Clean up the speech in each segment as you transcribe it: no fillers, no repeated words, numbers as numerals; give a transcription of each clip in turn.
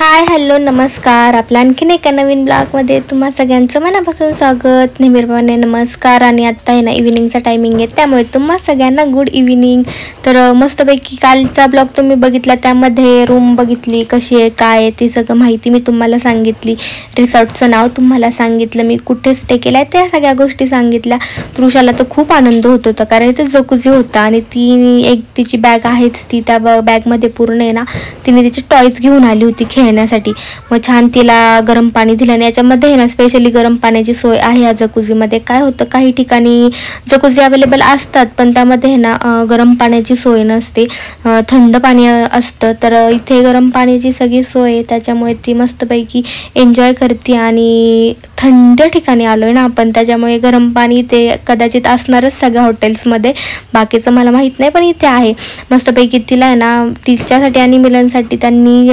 Hi hello नमस्कार. आपल्या आणखीन एका नवीन ब्लॉगमध्ये तुम्हा सगळ्यांचं मनापासून स्वागत. नेहमीप्रमाणे नमस्कार. आणि आत्ता आहे ना इव्हिनिंगचा टायमिंग आहे, त्यामुळे तुम्हा सगळ्यांना गुड इव्हिनिंग. तर मस्तपैकी कालचा ब्लॉग तुम्ही बघितला, त्यामध्ये रूम बघितली कशी आहे काय आहे ती सगळं माहिती मी तुम्हाला सांगितली. रिसॉर्टचं नाव तुम्हाला सांगितलं, मी कुठे स्टे केला आहे त्या सगळ्या गोष्टी सांगितल्या. तृषाला तर खूप आनंद होत होता, कारण इथे जकुझी होता आणि ती एक तिची बॅग आहेच, ती त्या बॅगमध्ये पूर्ण आहे ना तिने तिचे टॉयज घेऊन आली होती खेळण्यासाठी. मग छान तिला गरम पाणी दिलं आणि याच्यामध्ये आहे ना स्पेशली गरम पाण्याची सोय आहे या जकुझीमध्ये. काय होतं काही ठिकाणी जकुझी अवेलेबल असतात पण त्यामध्ये आहे ना गरम पाण्याची सोय नसते, थंड पाणी असतं. तर इथे गरम पाण्याची सगळी सोय आहे, त्याच्यामुळे ती मस्तपैकी एन्जॉय करते. आणि थंड ठिकाणी आलो आहे ना आपण, त्याच्यामुळे गरम पाणी ते कदाचित असणारच सगळ्या हॉटेल्समध्ये, बाकीचं मला माहीत नाही पण इथे आहे. मस्तपैकी तिला आहे ना तिच्यासाठी आणि मिलनसाठी त्यांनी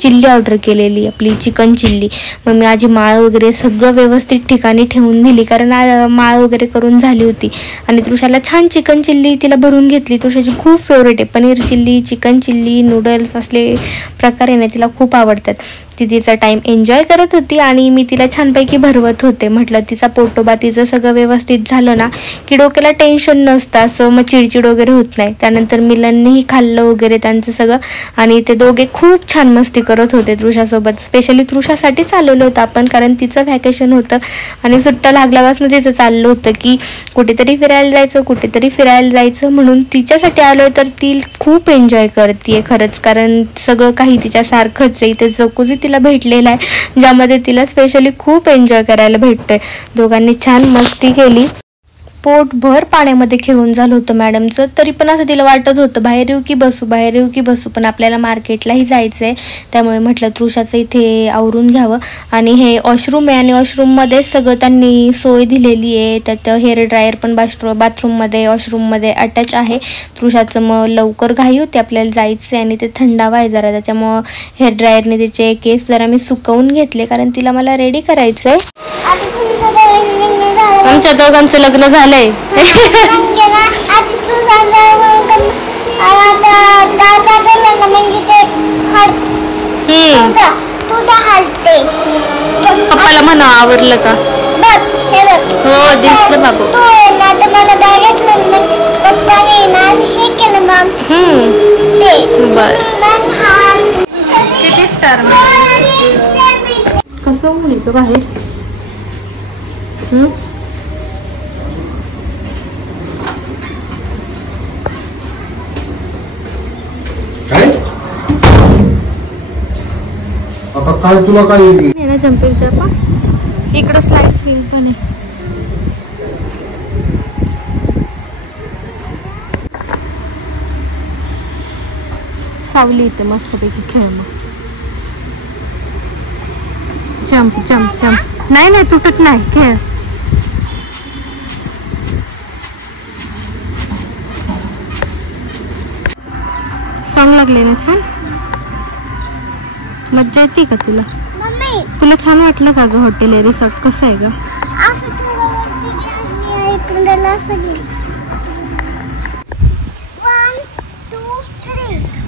चिल्ली ऑर्डर केलेली, आपली चिकन चिल्ली. मग मी माझी माळ वगैरे सगळं व्यवस्थित ठिकाणी ठेवून दिली, कारण माळ वगैरे करून झाली होती. आणि तृषाला छान चिकन चिल्ली तिला भरून घेतली. तृषाची खूप फेवरेट आहे, paneer chilli, chicken chilli, noodles असले प्रकार आहे ना तिला खूप आवडतात. ती तिचा टाईम एन्जॉय करत होती आणि मी तिला छानपैकी भरवत होते. म्हटलं तिचा पोटोबा तिचं सगळं व्यवस्थित झालं ना की डोक्याला टेन्शन नसतं, असं मग चिडचिड वगैरे होत नाही. त्यानंतर मिलननेही खाल्लं वगैरे त्यांचं सगळं, आणि ते दोघे खूप छान मस्ती करत होते तृषासोबत. स्पेशली तृषासाठीच आलेलो होतं आपण, कारण तिचं व्हॅकेशन होतं आणि सुट्ट्या लागल्यापासून तिचं चाललं होतं की कुठेतरी फिरायला जायचं म्हणून तिच्यासाठी आलोय. तर ती खूप एन्जॉय करते खरंच, कारण सगळं काही तिच्यासारखंच आहे. इथे जकुझी तिला भेटलेला आहे, ज्यामध्ये तिला स्पेशली खूप एन्जॉय करायला भेटतोय. दोघांनी छान मस्ती केली, पोटभर पाण्यामध्ये खेळून झालं होतं मॅडमचं. तरी पण असं तिला वाटत होतं बाहेर येऊ की बसू, पण आपल्याला मार्केटलाही जायचं आहे, त्यामुळे म्हटलं तृषाचं इथे आवरून घ्यावं. आणि हे वॉशरूम आहे आणि वॉशरूममध्ये सगळं त्यांनी सोय दिलेली आहे. त्यात हेअर ड्रायर पण बाथरूममध्ये वॉशरूममध्ये अटॅच आहे. तृषाचं मग लवकर घाई होते, आपल्याला जायचं आहे आणि ते थंडावा आहे जरा, त्याच्यामुळं हेअर ड्रायरने तिचे केस जरा मी सुकवून घेतले, कारण तिला मला रेडी करायचं आहे. आमच्या दोघांचं लग्न झालंय. पप्पाला म्हणा आवरलं का? हो दिसलं बाबू. किती स्टार कसं म्हणतो बाहेर. आता काय तुला काय ना जम्पिंग जप इकडं स्लाइड सीन पण आहे. सावली इथे मस्तपैकी खेळ. मग जम्प जम्प जम्प, नाही तुटत नाही, खेळ. सॉंग लागले ना छान, मज्जा येते का तुला? तुला छान वाटलं का ग हॉटेल रिसॉर्ट? कसं आहे ग?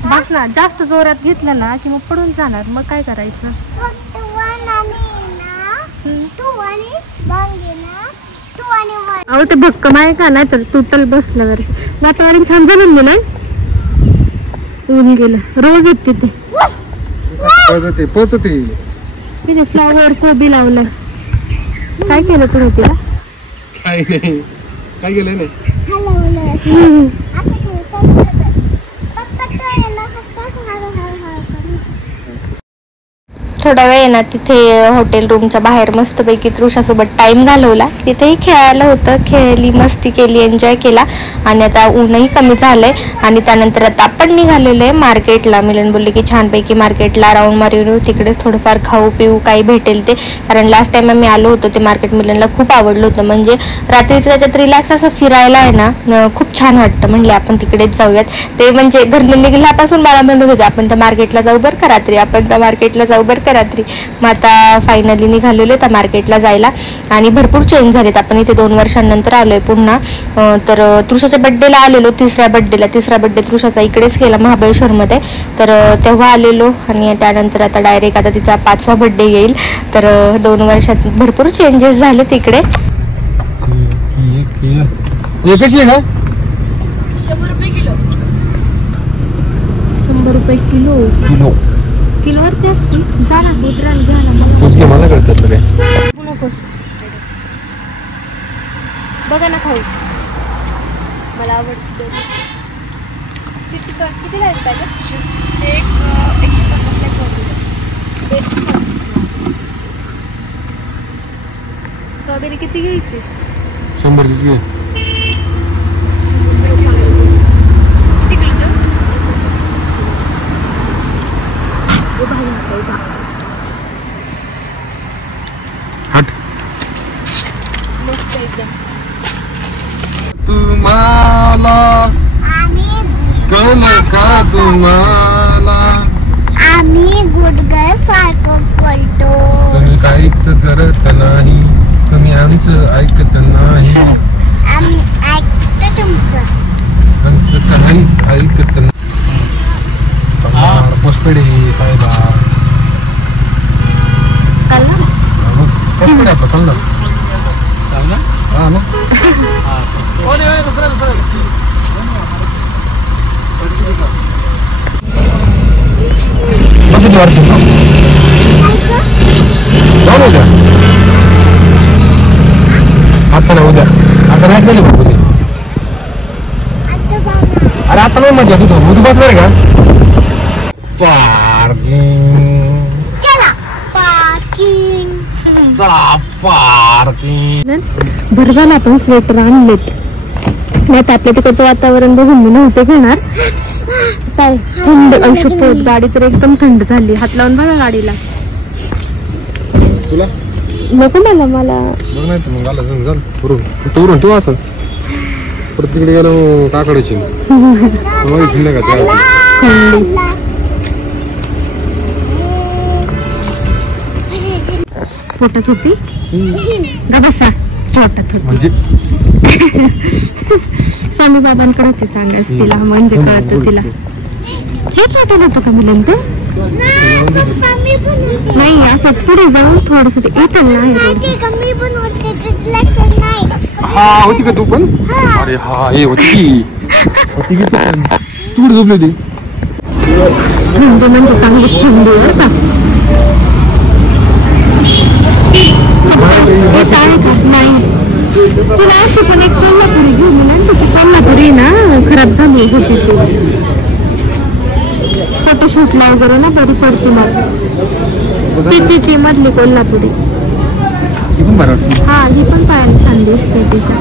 बस ना, जास्त जोरात घेतलं ना की मग पडून जाणार, मग काय करायचं? अहो ते भक्कम आहे का, नाही तर तुटल बसलं. तर वातावरण छान झालं गेलं, ऊन गेलं, रोज येत तिथे तिने फ्लावर कोबी लावलं. काय केलं तुम्ही तिला? काय नाही, काय केलं नाही. थोडा वेळ ना तिथे हॉटेल रूमच्या बाहेर मस्तपैकी तृषासोबत टाइम घालवला. तिथेही खेळायला होतं, खेळली, मस्ती केली, एन्जॉय केला. आणि आता ऊनही कमी झालंय आणि त्यानंतर आता आपण निघालेलं आहे मार्केटला. मिलन बोलले की छानपैकी मार्केटला राऊंड मारून येऊ, तिकडेच थोडंफार खाऊ पिऊ काही भेटेल ते, कारण लास्ट टाइम आम्ही आलो होतो ते मार्केट मिलनला खूप आवडलं होतं. म्हणजे रात्रीचं त्याच्यात रिलॅक्स असं फिरायला आहे ना खूप छान वाटतं. म्हणले आपण तिकडेच जाऊयात. ते म्हणजे घरून निघल्यापासून मला म्हणत होते आपण त्या मार्केटला जाऊ बरं का, रात्री आपण त्या मार्केटला जाऊ बरं का. का रात्री. मग आता फायनली निघालेलो त्या मार्केटला जायला आणि भरपूर चेंज झालेत. आपण इथे 2 वर्षांनंतर आलोय पुन्हा. तर तृषाच्या बड्डेला आलेलो, तिसरा बड्डे तृषाचा इकडेच केला महाबळेश्वरमध्ये. तर तेव्हा आलेलो आणि त्यानंतर आता डायरेक्ट आता तिचा 5वा बड्डे येईल. तर 2 वर्षात भरपूर चेंजेस झाले तिकडे. कशी आहे का? 100 रुपये किलो. किलोवरती असते. जा ना उतरायला घ्या ना. मला कळतं रे नकोस बघा ना खाऊ, मला आवडते. किती लागेल पाहिजे? स्ट्रॉबेरी किती घ्यायची? 100ची घे. तुम्हाला कळलं का तुम्हाला आम्ही गुडगर सारखं बोलतो. तुम्ही काहीच करत नाही, तुम्ही आमचं ऐकत नाही. आम्ही ऐकतो तुमचं. आमचं काहीच ऐकत नाही. पोस्टपेड साहेबा पोस्टपेड आपलं चालणार. हा ना किती वर्ष जाऊ उद्या. आता ना उद्या आता नाईट झाली बघ उद्या. अरे आता नाही मजा तुझं उद्या बसणार का? पार्किंग चला पार्किंग. बरं झालं आपण स्वेटर आणलेत, नाही तर आपल्या तिकडचं वातावरण बघून मी नव्हते घेणार. काय थंड औषध, गाडी तर एकदम थंड झाली. हात लावून बघा गाडीला. तुला नको मला बघ नाही तर मग आला जाऊन उरून तू असं परत तिकडे गेलो काकडाची थंड का थंडी. पोटात होती गा बसा, पोटात होती म्हणजे स्वामी बाबांकडे होती सांगायच तिला, म्हणजे कळत तिला. हेच वाटत होतं का मुलं ते? नाही असं पुढे जाऊन थोडस येतं नाही. हा होती का तू पण? अरे हा ये होती की तू कुठे झोपली होती? थंडी म्हणजे चांगलीच थंडी आहे का? नाही तुला अशी पण एक कोल्हापुरी घेऊन ना, त्याची कोल्हापुरी ना खराब झाली होती ती. फोटोशूटला वगैरे ना बरी पडते मला ती मधली कोल्हापुरी. हा ही पण पाहायला छान दिसते तिचा.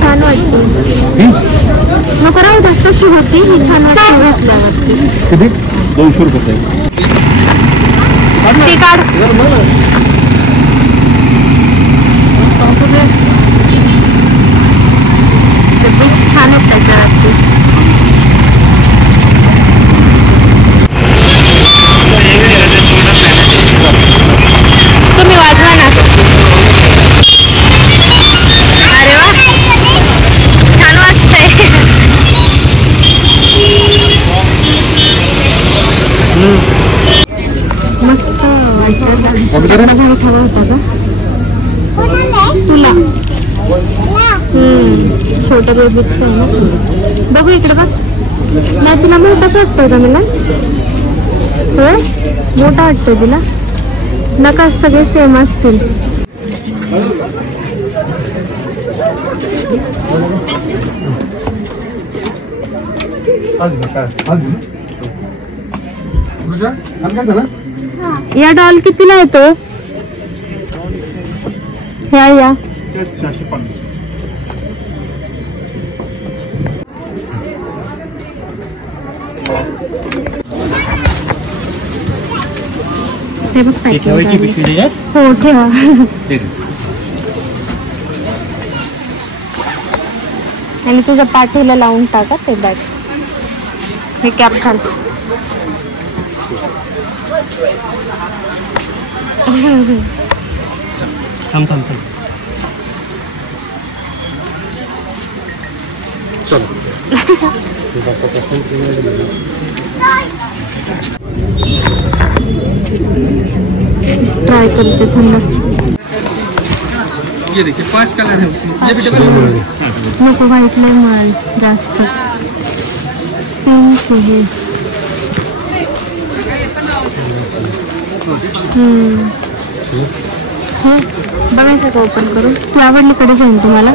छान वाटते. नको राहू द्या, तशी होती ही छान वाटते घातल्यावरती. 200 रुपये ते काढ. बुक्स छान आहेत त्याच्यावरती. तुम्ही वाजवा ना. अरे वा छान वाटतंय. मस्त वाटतं. होता का तुला? छोटं बेबीच आहे ना. बघू इकडे बघ. नाही तुला मोठाच वाटतोय का मला? तो मोठा वाटतोय तिला. नका सगळे सेम असतील. या डॉल कितीला येतो? या हे बघ पॅकिंग. हो ठेवा. आणि तुझ्या पाठीला लावून टाका ते बॅग. हे कॅप घाल. थांब चल. ट्राय करते थंड. ये देखिए 5 कलर है ये भी डबल नको व्हाईट नाही मिळाल जास्त. पिंक आहे. बघायचं का ओपन करून? तू आवडलीकडे जाईन तुम्हाला.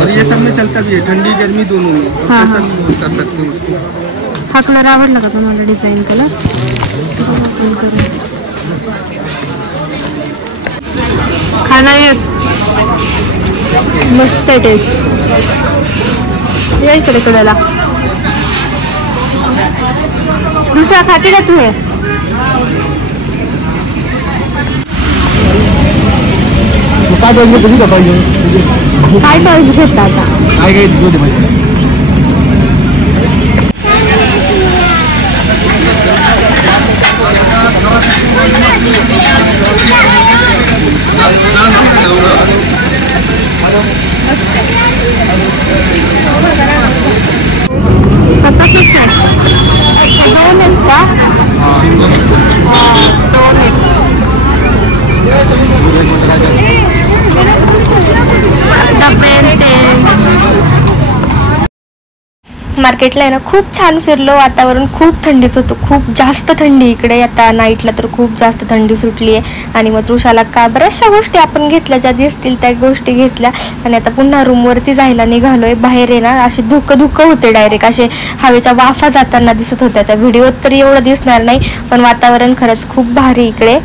और ये सब में चलता भी है ठंडी गर्मी दोनों में. हाँ सब यूज कर सकते हो उसको. हा कलर आवडला का तुम्हाला? डिझाईन कलर ओपन करून खाना एक मस्त टेस्ट. या इकडे कडेला. दुसरा खाते का तू? हे काय पाहिजे तुम्ही का पाहिजे? काय पाहिजे शकता आता? काय काय दूध पाहिजे? आता किती आहे? 2 आहेत का? 2 आहेत. मार्केटला आहे ना खूप छान फिरलो. वातावरण खूप थंडीच होतं. खूप जास्त थंडी इकडे. आता नाईटला तर खूप जास्त थंडी सुटली आहे. आणि मग तृषाला का बऱ्याचशा गोष्टी आपण घेतल्या ज्या दिसतील त्या गोष्टी घेतल्या. आणि आता पुन्हा रूमवरती जायला निघालोय. बाहेर आहे ना असे धुकं होते डायरेक्ट. असे हवेच्या वाफा जाताना दिसत होत्या. त्या व्हिडिओत तरी एवढं दिसणार नाही पण वातावरण खरंच खूप भारी इकडे.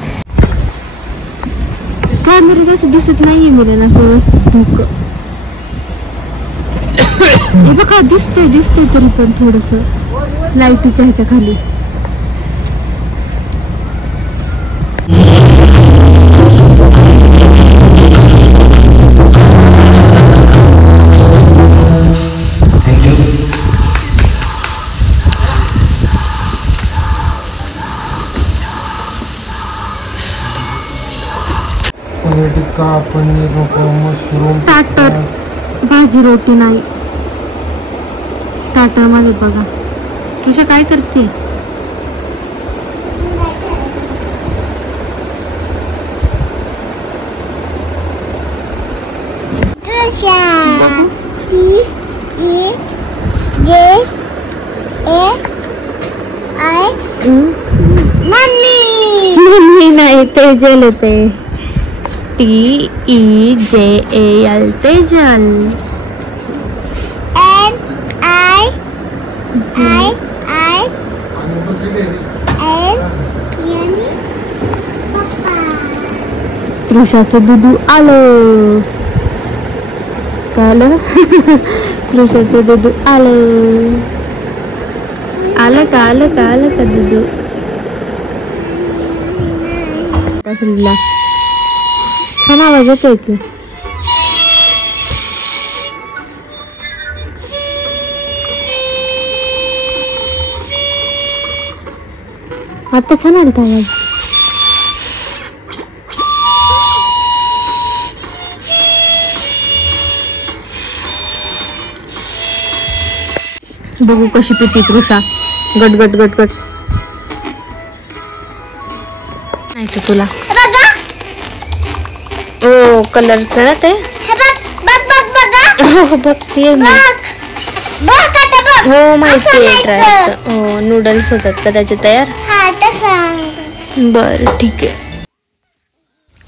कॅमेऱ्यात असं दिसत नाहीये मला असं व्यवस्थित धुकं. हे बघा दिसतंय तरी पण थोडस लाईटीच्या ह्याच्या खाली. Paneer tikka, paneer mushroom starter. भाजी रोटी नाही. स्टार्टर मध्ये बघा तुझ्या काय करते. मम्मी नाही तेजल ते TEJAL तेजल. तृषाचं दूध आलं. आलं तृषाचं दूध आलं का दूध. छान आवाज येतोय की. आता छान आलं आवाज. बघू कशी पिती तृषा. गट नाहीच तुला. ओ कलरच ना ते. हो बघतीये मी. हो माहिती आहे. हो नूडल्स होतात का त्याचे तयार. बरं ठीक आहे.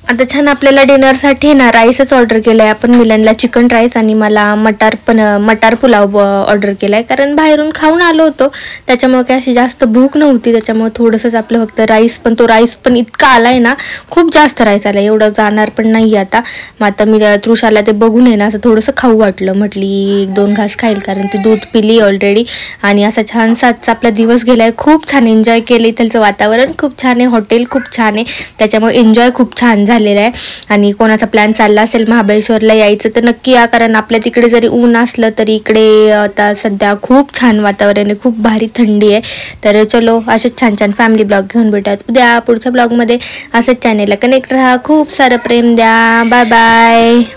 आता छान आपल्याला डिनरसाठी ना राईसच ऑर्डर केलाय आपण. मिलनला चिकन राईस आणि मला मटार पुलाव ऑर्डर केलाय. कारण बाहेरून खाऊन आलो होतो त्याच्यामुळे काय अशी जास्त भूक नव्हती. त्याच्यामुळे थोडंसंच आपलं फक्त राईस. पण तो राईस पण इतका आलाय ना. खूप जास्त राईस आलाय. एवढं जाणार पण नाही आता. मग आता मी तृषाला ते बघून आहे ना असं थोडंसं खाऊ वाटलं. म्हटली 1-2 घास खाईल कारण ती दूध पिली ऑलरेडी. आणि असा छानसा आजचा आपला दिवस गेलाय. खूप छान एन्जॉय केले. इथलचं वातावरण खूप छान आहे. हॉटेल खूप छान आहे. त्याच्यामुळे एन्जॉय खूप छान झाले. झालेला आहे. आणि कोणाचा प्लॅन चालला असेल महाबळेश्वरला यायचं तर नक्की या, कारण आपल्या तिकडे जरी ऊन असलं तरी इकडे आता सध्या खूप छान वातावरण आहे, खूप भारी थंडी आहे. तर चलो असेच छान छान फॅमिली ब्लॉग घेऊन भेटूयात उद्या पुढच्या ब्लॉगमध्ये. असंच चॅनेलला कनेक्ट राहा, खूप सारं प्रेम द्या. Bye bye.